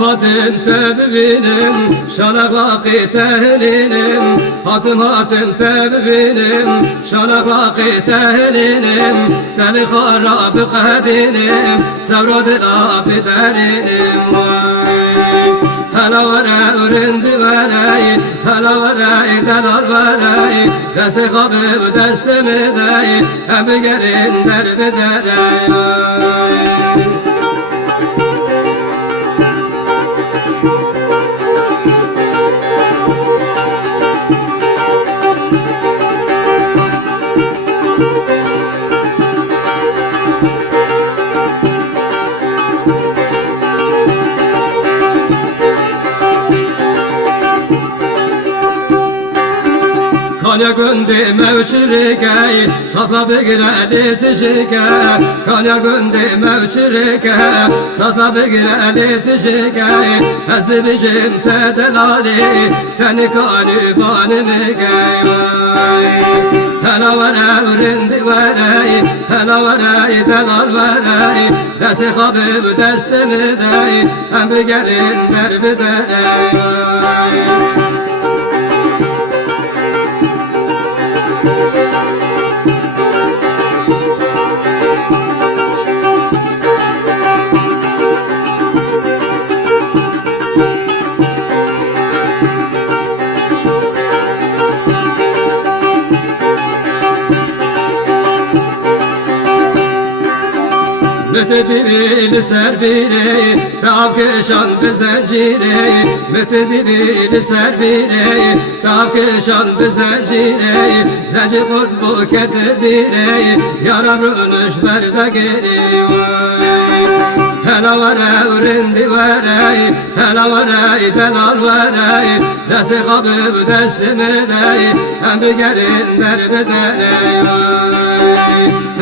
hatım tebinim, şalaklaki tehlinim. Hatım tebinim, şalaklaki tehlinim. Teli harabı kadinim, sevradil abi derinim. Hala vere üründü verey, hala verey delar verey. Desti kabı destimi dey, hem gerin derdi derey. Kanya gündü mevçirike, satla begreli tişike. Kanya gündü mevçirike, satla begreli tişike. Ezdi bişim tedelali, teni kalibanimi gey. Hala vere üründü verey, hala verey delar verey. Desti kabı destimi dey, hem bir gelin derbi derey. Mütedili serviri, tavkışan bezenciri. Mütedili serviri, tavkışan bezenciri. Zenci kutbu ketibiri, yaram rünüş berde geri. Hala vere üründü verey, hala verey delar verey. Desti kabı destimi dey, hem bir gelin derbi derey.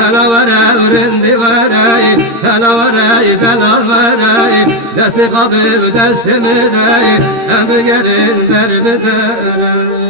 Hala vere üründü verey, hala verey delar verey. Desti kabı destimi dey, hem bir gelin derbi derey.